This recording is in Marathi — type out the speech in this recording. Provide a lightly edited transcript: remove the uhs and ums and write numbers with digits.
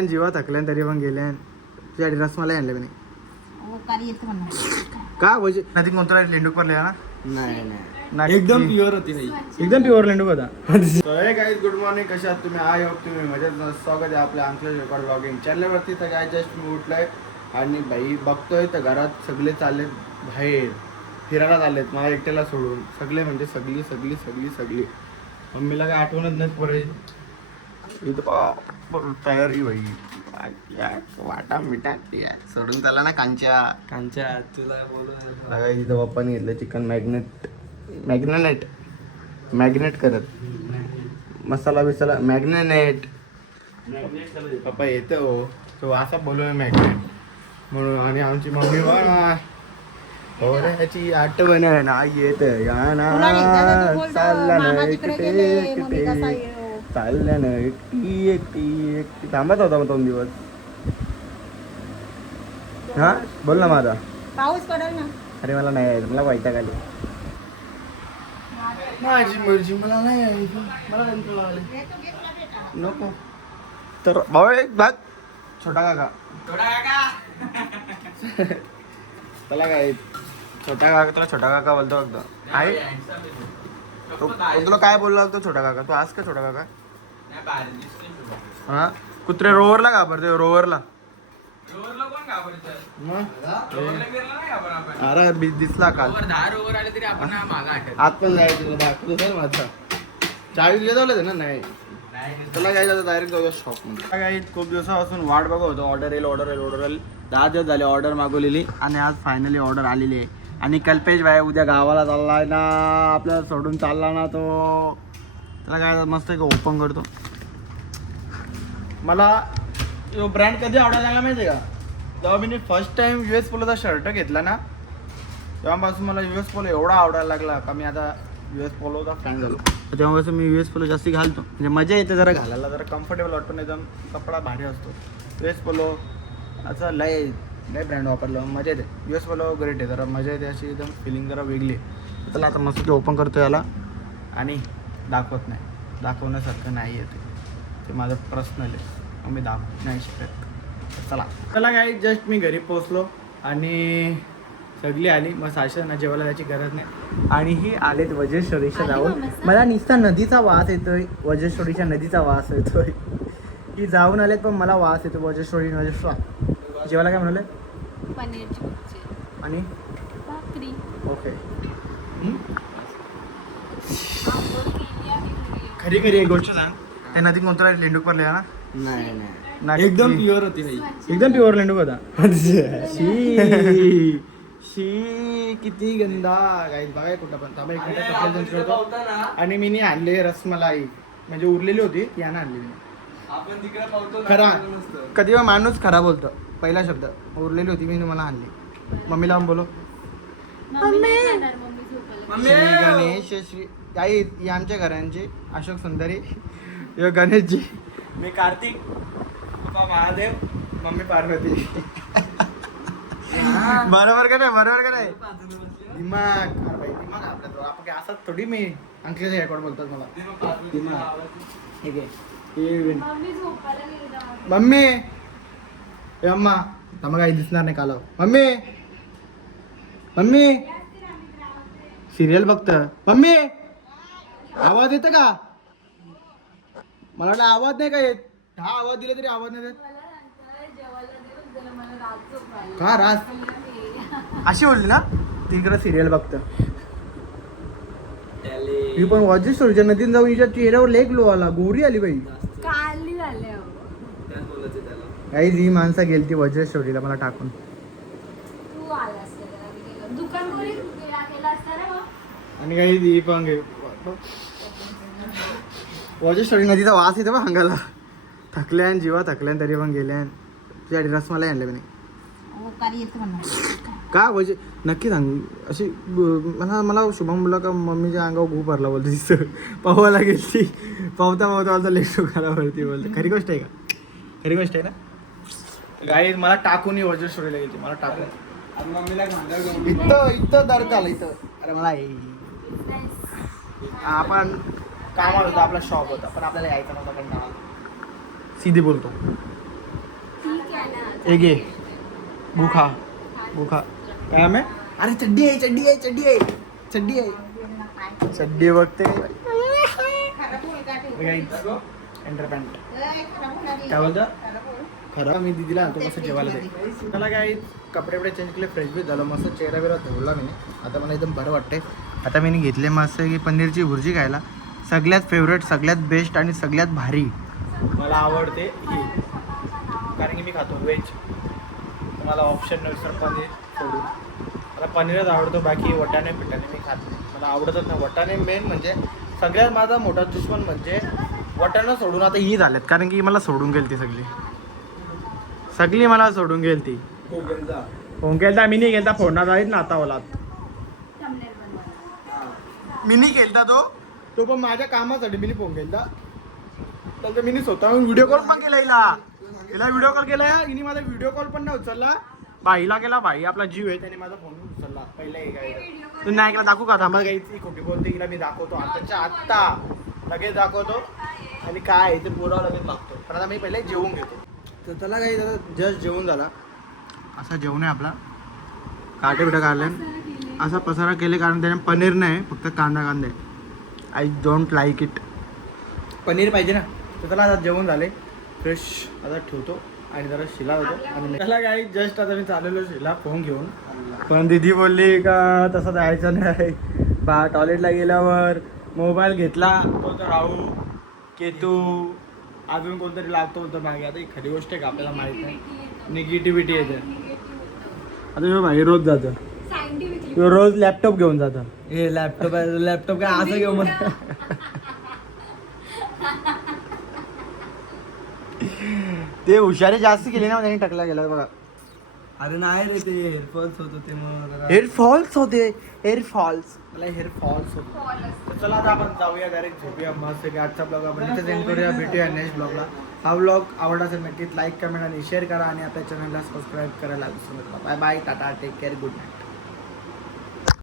जीवा थकल्यान तरी पण गेल्यान तुझ्यासाठी रसमलाई आणले म्हणे का म्हणजे नदी कोणता लेंडूक पडले ना नाही एकदम प्युअर होती भाई. एकदम प्युअर लेंडूक होता. गाईज गुड मॉर्निंग, कशा आहात तुम्ही? आय होप तुम्ही मजेत. स्वागत आहे आपल्या अंकलेश रेकॉर्ड ब्लॉगिंग चॅनलवरती. तर काय जस्ट मी उठलोय आणि भाई बघतोय तर घरात सगळे चाललेत बाहेर फिरायला चाललेत मला एकट्याला सोडून. सगळे म्हणजे सगळी सगळी सगळी सगळी. मम्मीला काय आठवणच नाही पडेल इथं तयारी भाई वाटा मिठा सोडून त्याला ना कांच्या तुला बोलू इथं पप्पाने घेतलं चिकन मॅग्नेट करत मसाला बिसाला मॅग्नेट पप्पा येतं हो तो असा बोलूया मॅग्नेट म्हणून. आणि आमची मम्मी हो रे ह्याची आठवण आहे ना येत चालल्या ना एकटी थांबत होता मग 2 दिवस. हा बोल ना माझा पाऊस पडेल ना. अरे मला नाही यायचं, मला वैताग आली. माझी मर्जी, मला नाही यायचं, मला कंटाळा आले. नको तर भाऊ एक भाग छोटा काका त्याला काय छोटा काका तुला छोटा काका बोलतो अगदा आहे तुला काय बोलला तो छोटा काका? तू आज का छोटा काका? हा कुत्रे रोवरला घाबरते रोवरला. अरे दिसला काल आत पण जायचं दाखवतो सर माझा चाळीस जावलं ना. नाही तुला काय जातं डायरेक्ट जाऊ शॉप मध्ये. काय खूप दिवसापासून वाट बघत होतो ऑर्डर येईल 10 दिवस झाले ऑर्डर मागवलेली आणि आज फायनली ऑर्डर आलेली आहे. आणि कल्पेश भाई उद्या गावाला चाललाय ना, आपल्याला सोडून चालला ना तो. त्याला काय मस्त ओपन करतो. मला तो ब्रँड कधी आवडायला लागला माहिती आहे का? जेव्हा मी फर्स्ट टाइम US पोलोचा शर्ट घेतला ना तेव्हापासून मला US पोलो एवढा आवडायला लागला का मी आता US पोलोचा फॅन झालो. तेव्हापासून मी US पोलो जास्ती घालतो, म्हणजे मजा येते जरा घालायला, जरा कम्फर्टेबल वाटतो, एकदम कपडा भारी असतो. US पोलो असं लय ब्रँड वापरलं मजा येते. US पोलो ग्रेट आहे, जरा मजा येते, अशी एकदम फिलिंग जरा वेगळी आहे. त्याला आता मस्त ओपन करतो याला आणि दाखवत नाही, दाखवण्यासारखं नाही येते, ते माझं पर्सनल आहे, मग मी दाखवत नाही शकत. चला काय जस्ट मी घरी पोचलो आणि सगळी आली. मग साशांना जेवायला जायची गरज नाही. आणि ही आलेत वज्रेश्वरीच्या जाऊन. मला नुसता नदीचा वास येतोय, वज्रेश्वरीच्या नदीचा वास येतोय. ही जाऊन आलेत पण मला वास येतो वज्रेश्वरी. जेवायला काय म्हणाले? पनीरची भुर्जी आणि भाकरी. ओके खरी खरी एक गोष्ट सांग, त्या नदीत कोणता लेंडूक पडले ना? नाही एकदम प्युअर होती भाई. एकदम प्युअर लेंडूक होता. शी किती गंदा गाईस बघाय कुठं पण. थांबा एक मिनिट कपडे चेंज करतो. आणि मी आणले रसमलाई, म्हणजे उरलेली होती ती आणली मी. खरा कधी माणूस खरा बोलतो. पहिला शब्द उरलेली होती मी मला आणली. मम्मीला बोलो श्री गणेश श्री काही आमच्या घरांचे अशोक सुंदरी गणेशजी, मी कार्तिक, पप्पा महादेव, मम्मी पार्वती. बरोबर का नाही? दिमाग दिमाग आपल्या आपण काय असं थोडी मी अंकलेश रेकॉर्ड बोलतात मला दिमाग. ठीक आहे मम्मी ए अम्मा मग काही दिसणार नाही काल. मम्मी सिरियल बघत. मम्मी आवाज येतं का? मला वाटलं आवाज नाही का येत. हा आवाज दिला तरी आवाज नाही देत का? राज अशी बोलली ना तिकडे सिरियल बघत. ही पण वज्रेश्वरीच्या नदीत जाऊन हिच्या चेहऱ्यावर लेक लो आला, गोरी आली बाई. काली झाले काही ही माणसं गेलती वज्रेश्वरीला मला टाकून. तू आलास दुकान केला असता रे. आणि काही ही पण वज्रेश्वरी नदीचा वास येतो बा अंगाला. थकल्यान जीवा थकल्यान तरी पण गेल्यान तुझ्यासाठी रसमलाई आणले म्हणे. का वजे नक्की सांग. अशी मला शुभम बोलला का मम्मीच्या अंगावर खूप भरला बोलते दिसतं. पावाला गेली पावता लेटो घरावरती बोलते. खरी गोष्ट आहे का? खरी गोष्ट आहे ना गाई. मला टाकून वज्रेश्वरीला गेली, मला टाकून इथं दर्द आलं इथं. अरे मला आपण कामाला होतो, आपला शॉप होता पण आपल्याला यायचं नव्हतं. पण सीधी बोलतो एक घे गुखा गुखा काय आम्ही अरे चड्डी आहे चड्डी आहे चड्डी आहे चड्डी आहे चड्डी बघते एंटरपॅन्ट काय बोलतं खरं मी दिदीला आणतो मस्त जेवायला दे मला काय कपडे वपडे चेंज केले फ्रेश बी झालं मस्त चेहरा बिरा धुवला मी आता मला एकदम बरं वाटते आता मी घेतले मस्त की पनीरची भुर्जी खायला सगळ्यात फेवरेट सगळ्यात बेस्ट आणि सगळ्यात भारी मला आवडते ही कारण की मी खातो व्हेज मला ऑप्शन नाही सर पनीर सोडून मला पनीरच आवडतो बाकी वटाणे पिटाणे मी खात नाही मला आवडतच नाही वटाणे मेन म्हणजे सगळ्यात माझा मोठा दुश्मन म्हणजे वटाणं सोडून आता ही झाल्यात कारण की मला सोडून गेली ती सगळी मला सोडून गेली ती फोन केलता मी नाही गेलता फोडणार जाईल ना आता ओला मी नाही केलता तो पण माझ्या कामासाठी मी फोन केलता तर मी स्वतःहून व्हिडिओ कॉल पण केला हिला व्हिडिओ कॉल केला हिने माझा व्हिडिओ कॉल पण नाही उचलला भाईला केला भाई आपला जीव आहे त्याने माझा फोन उचलला पहिला तू नाही ऐकला दाखवू का थांबा काही खोटी बोलते हिला मी दाखवतो आताच्या आत्ता लगेच दाखवतो आणि काय आहे ते बोलावं लगेच मागतो पण आता मी पहिले जेवून घेतो तर त्याला काही जस्ट जेवून झाला असा जेवण आहे आपला काटे बिटा काढले असा पसारा केले कारण त्याने पनीर नाही फक्त कांदा कांदे I don't like it paneer पाहिजे ना तर त्याला आता जेवण झाले फ्रेश आता ठेवतो आणि जरा शिला होतो आणि त्याला काही जस्ट आता मी चाललेलो शिला फोन घेऊन पण दीदी बोलली का तसं जायचं नाही बा टॉयलेटला गेल्यावर मोबाईल घेतला तो तर राहू केतू अजून कोणतरी लागतो होतं मागे आता ही खरी गोष्ट आहे का आपल्याला माहित नाही निगेटिव्हिटी येते आता तो मागे रोज जातं तो रोज लॅपटॉप घेऊन जातं हे लॅपटॉप काय असं घेऊन मला ते हुशारी जास्त केली ना त्यांनी टकला गेला बघा अरे नाही रे ते हेअरफॉल्स होत होते मग हेअरफॉल्स होते हेअरफॉल्स मला हेअरफॉल्स होते तर चला आता आपण जाऊया डायरेक्ट झोपूया मस्त की आजचा ब्लॉग आपण इथे सेंड करूया भेटूया नेक्स्ट ब्लॉगला हा ब्लॉग आवडला असेल नक्कीच लाईक कमेंट आणि शेअर करा आणि आपल्या चॅनलला सबस्क्राईब करायला विसरू नका bye bye tata take care good night